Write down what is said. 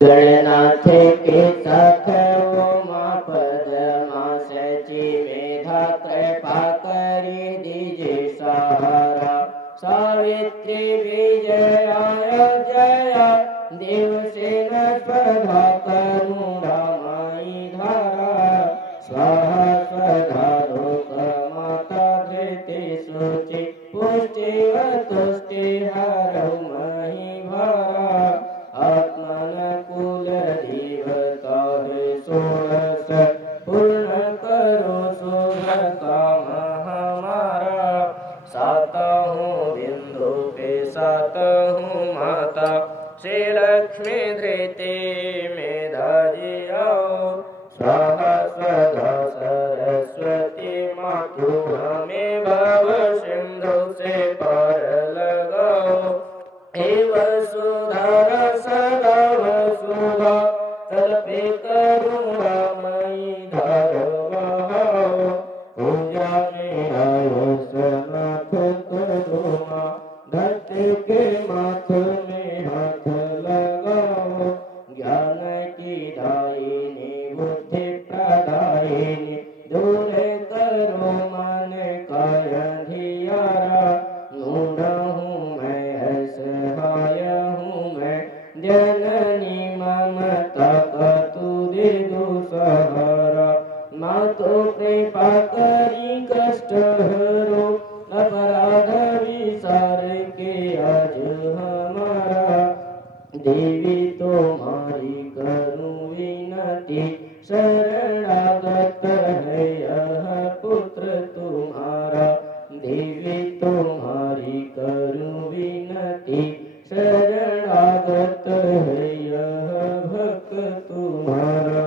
गणनाथे के साथ माँ पदमा सची मेधा कृपा करी दीजे सहारा। सावित्री विजयाय जया देवसेन स्वधा करुणामयी धारा। स्वाहा स्वधा लोक माता धृति शुचि पुष्टि तुष्टि हरौ मही भारा। आत्मनुकूल देवता है सोरस पूर्ण करो शुभ काम हमारा। साता हूँ बिंदु पे सात हूँ माता श्री लक्ष्मी धृति मेधा जी आओ। स्वाहा स्वधा सरस्वती मातु हमें भव सिंधु से पार लगाओ। हे वसुधरा सदा वसुधा तलपे करुणामयी धारवाओ। पूजा में आयो सनाथ करुणा धरती के माथ में हाथ लगाओ। ज्ञान की दायिनी बुद्धि प्रदायिनी दूर करो मन का अंधियारा। मूढ़ हूँ मैं असहाय हूँ मैं जननी ममता का तू दे दो सहारा। माँ तो कृपा करी कष्ट हरो अपराध विसार के आज हमारा। देवी तुम्हारी करूं विनती शरणागत है यह पुत्र तुम्हारा। देवी तुम्हारी करूं विनती शरणागत है यह भक्त तुम्हारा।